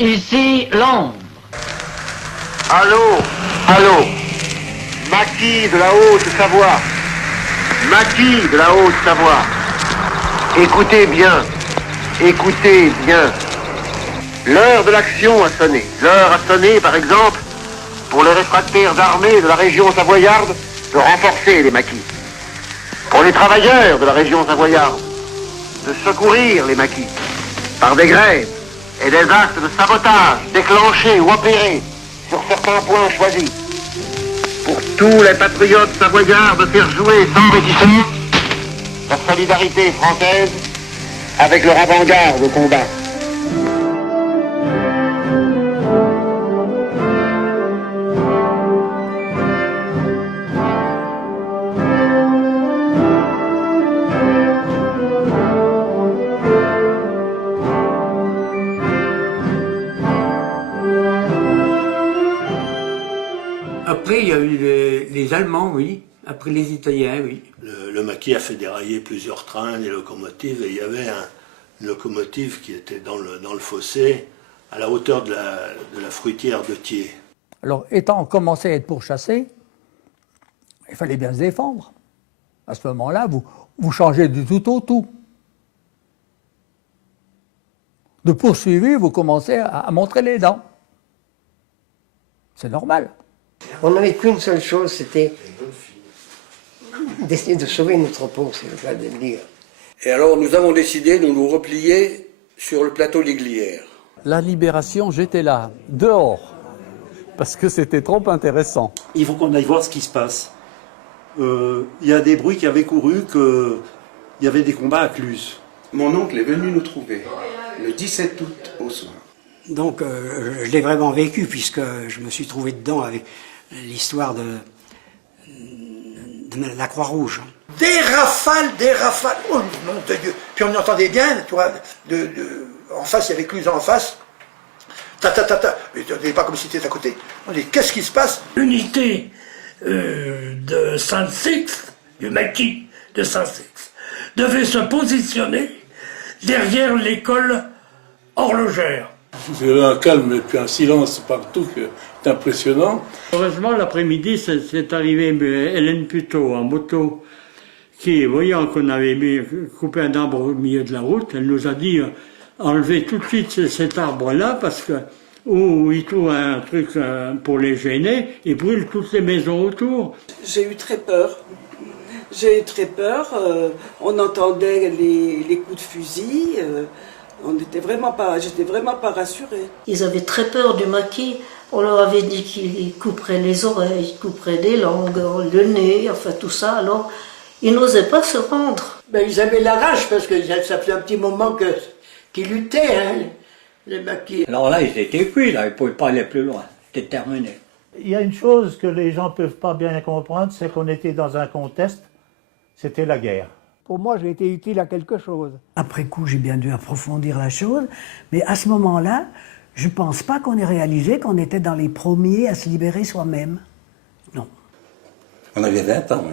Ici Londres. Allô, allô, maquis de la Haute-Savoie, maquis de la Haute-Savoie, écoutez bien, l'heure de l'action a sonné. L'heure a sonné, par exemple, pour les réfractaires armés de la région savoyarde, de renforcer les maquis. Pour les travailleurs de la région savoyarde, de secourir les maquis, par des grèves et des actes de sabotage déclenchés ou opérés sur certains points choisis. Pour tous les patriotes savoyards de faire jouer sans réticence la solidarité française avec leur avant-garde au combat. Après, il y a eu les Allemands, oui. Après les Italiens, oui. Le maquis a fait dérailler plusieurs trains, des locomotives, et il y avait une locomotive qui était dans le fossé, à la hauteur de la fruitière de Thiers. Alors, étant commencé à être pourchassé, il fallait bien se défendre. À ce moment-là, vous changez du tout au tout. De poursuivi, vous commencez à montrer les dents. C'est normal. On n'avait qu'une seule chose, c'était d'essayer de sauver notre peau, c'est le cas de le dire. Et alors nous avons décidé de nous replier sur le plateau des Glières. La libération, j'étais là, dehors, parce que c'était trop intéressant. Il faut qu'on aille voir ce qui se passe. Il y a des bruits qui avaient couru qu'il y avait des combats à Cluse. Mon oncle est venu nous trouver le 17 août au soir. Donc je l'ai vraiment vécu puisque je me suis trouvé dedans avec l'histoire de la Croix-Rouge. Des rafales, oh nom de Dieu. Puis on entendait bien, tu vois, en face, il y avait Cluse en face. Ta. Mais tu n'avais pas comme si tu étais à côté. On dit, qu'est-ce qui se passe? L'unité de Saint-Sixte, du maquis de Saint-Sixte, devait se positionner derrière l'école horlogère. Il y avait un calme et puis un silence partout qui est impressionnant. Heureusement, l'après-midi, c'est arrivé Hélène Puteaux en moto, qui, voyant qu'on avait coupé un arbre au milieu de la route, elle nous a dit enlevez tout de suite cet arbre-là parce que où il trouve un truc pour les gêner, il brûle toutes les maisons autour. J'ai eu très peur. On entendait les coups de fusil. J'étais vraiment pas rassurée. Ils avaient très peur du maquis. On leur avait dit qu'ils couperaient les oreilles, ils couperaient les langues, le nez, enfin tout ça. Alors, ils n'osaient pas se rendre. Ben, ils avaient la rage parce que ça fait un petit moment qu'ils luttaient, hein, les maquis. Alors là, ils étaient cuits, là, ils ne pouvaient pas aller plus loin. C'était terminé. Il y a une chose que les gens ne peuvent pas bien comprendre, c'est qu'on était dans un contexte, c'était la guerre. Pour moi, j'ai été utile à quelque chose. Après coup, j'ai bien dû approfondir la chose, mais à ce moment-là, je ne pense pas qu'on ait réalisé qu'on était dans les premiers à se libérer soi-même. Non. On avait 20 ans.